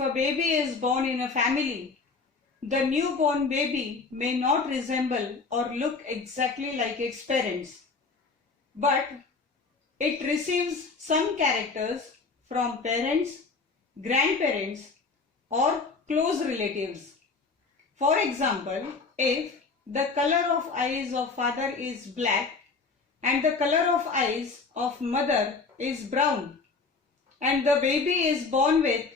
if a baby is born in a family, the newborn baby may not resemble or look exactly like its parents, but it receives some characters from parents, grandparents, or close relatives. For example, if the color of eyes of father is black and the color of eyes of mother is brown, and the baby is born with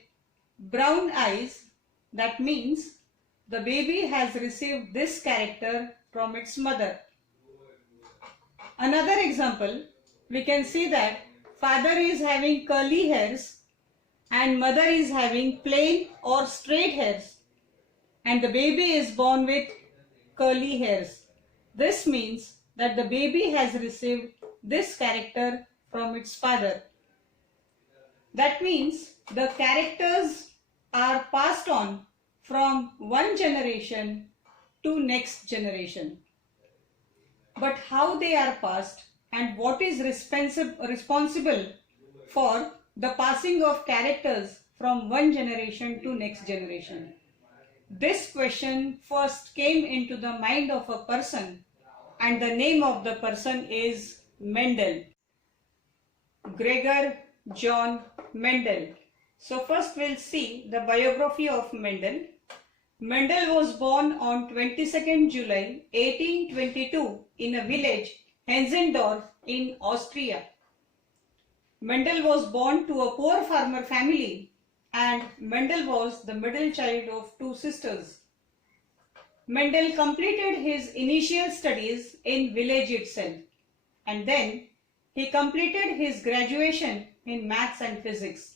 brown eyes, that means the baby has received this character from its mother. Another example, we can see that father is having curly hairs and mother is having plain or straight hairs, and the baby is born with curly hairs. This means that the baby has received this character from its father. That means the characters are passed on from one generation to next generation. But how they are passed and what is responsible for the passing of characters from one generation to next generation? This question first came into the mind of a person, and the name of the person is Mendel. Gregor John Mendel. So first we'll see the biography of Mendel. Mendel was born on 22nd July 1822 in a village Henzendorf in Austria. Mendel was born to a poor farmer family, and Mendel was the middle child of two sisters. Mendel completed his initial studies in village itself, and then he completed his graduation in maths and physics.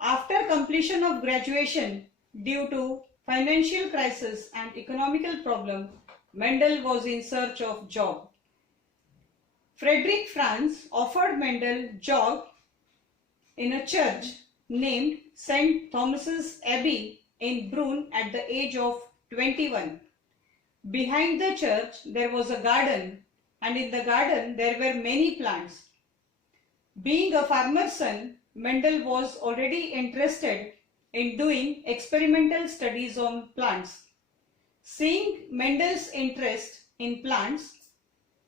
After completion of graduation, due to financial crisis and economical problem, Mendel was in search of job. Frederick Franz offered Mendel job in a church named St. Thomas's Abbey in Brunn at the age of 21. Behind the church there was a garden, and in the garden there were many plants. Being a farmer's son, Mendel was already interested in doing experimental studies on plants. Seeing Mendel's interest in plants,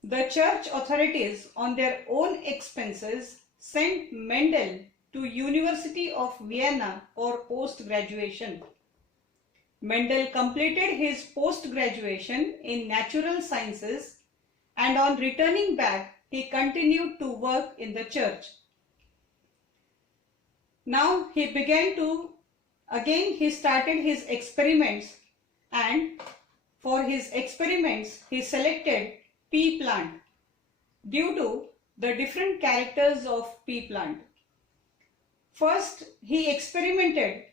the church authorities on their own expenses sent Mendel to University of Vienna for post-graduation. Mendel completed his post-graduation in natural sciences, and on returning back he continued to work in the church. Now he started his experiments, and for his experiments he selected pea plant due to the different characters of pea plant. First he experimented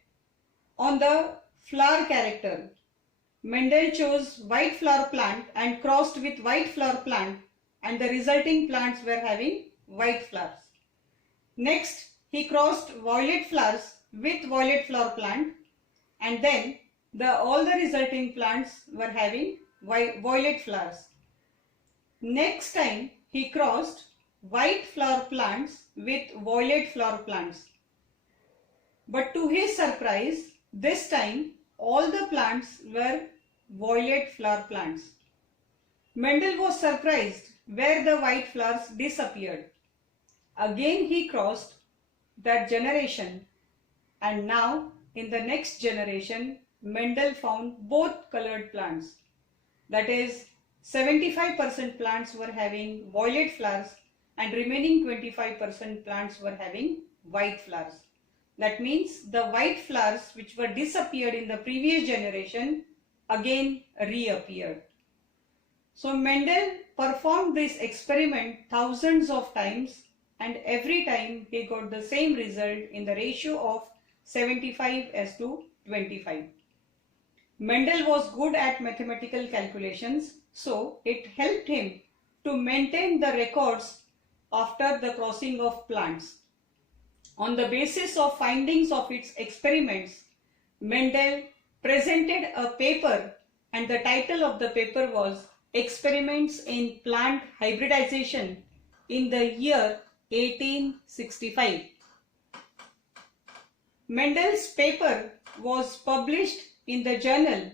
on the flower character. Mendel chose white flower plant and crossed with white flower plant, and the resulting plants were having white flowers. Next he crossed violet flowers with violet flower plant, and then all the resulting plants were having violet flowers. Next time he crossed white flower plants with violet flower plants. But to his surprise, this time all the plants were violet flower plants. Mendel was surprised where the white flowers disappeared. Again he crossed that generation, and now in the next generation Mendel found both colored plants. That is, 75% plants were having violet flowers and remaining 25% plants were having white flowers. That means the white flowers which were disappeared in the previous generation again reappeared. So Mendel performed this experiment thousands of times, and every time he got the same result in the ratio of 75:25. Mendel was good at mathematical calculations, so it helped him to maintain the records after the crossing of plants. On the basis of findings of its experiments, Mendel presented a paper, and the title of the paper was Experiments in Plant Hybridization in the year 1865. Mendel's paper was published in the journal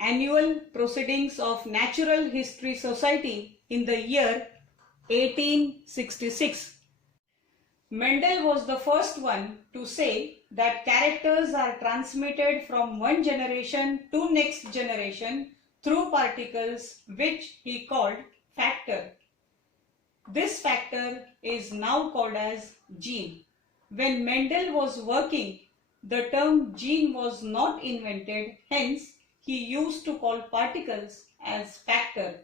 Annual Proceedings of Natural History Society in the year 1866. Mendel was the first one to say that characters are transmitted from one generation to next generation through particles which he called factor. This factor is now called as gene. When Mendel was working, the term gene was not invented, hence he used to call particles as factor.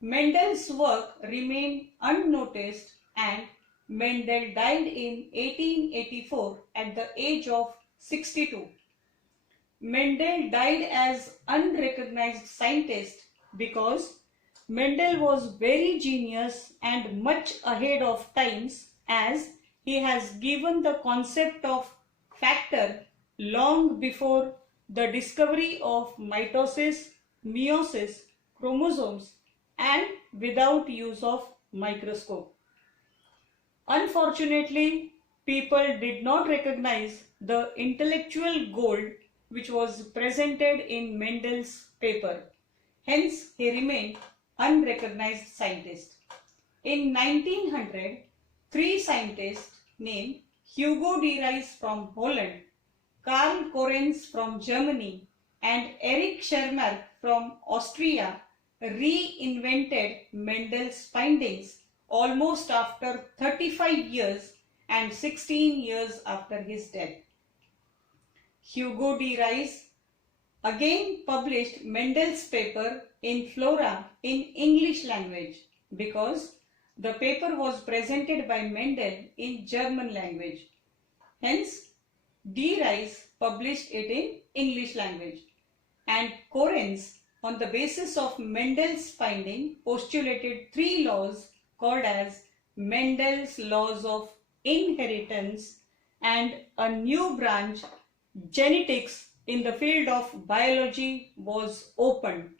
Mendel's work remained unnoticed and Mendel died in 1884 at the age of 62. Mendel died as unrecognized scientist because Mendel was very genius and much ahead of times, as he has given the concept of factor long before the discovery of mitosis, meiosis, chromosomes, and without use of microscope. Unfortunately, people did not recognize the intellectual gold which was presented in Mendel's paper. Hence, he remained unrecognized scientist. In 1900, three scientists named Hugo de Vries from Holland, Karl Correns from Germany, and Erich Schermer from Austria reinvented Mendel's findings almost after 35 years and 16 years after his death. Hugo de Vries again published Mendel's paper in Flora in English language because the paper was presented by Mendel in German language. Hence, de Vries published it in English language, and Correns, on the basis of Mendel's finding, postulated three laws called as Mendel's laws of inheritance, and a new branch, genetics, in the field of biology was opened.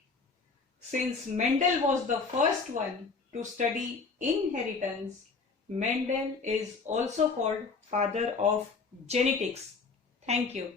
Since Mendel was the first one to study inheritance, Mendel is also called father of genetics. Thank you.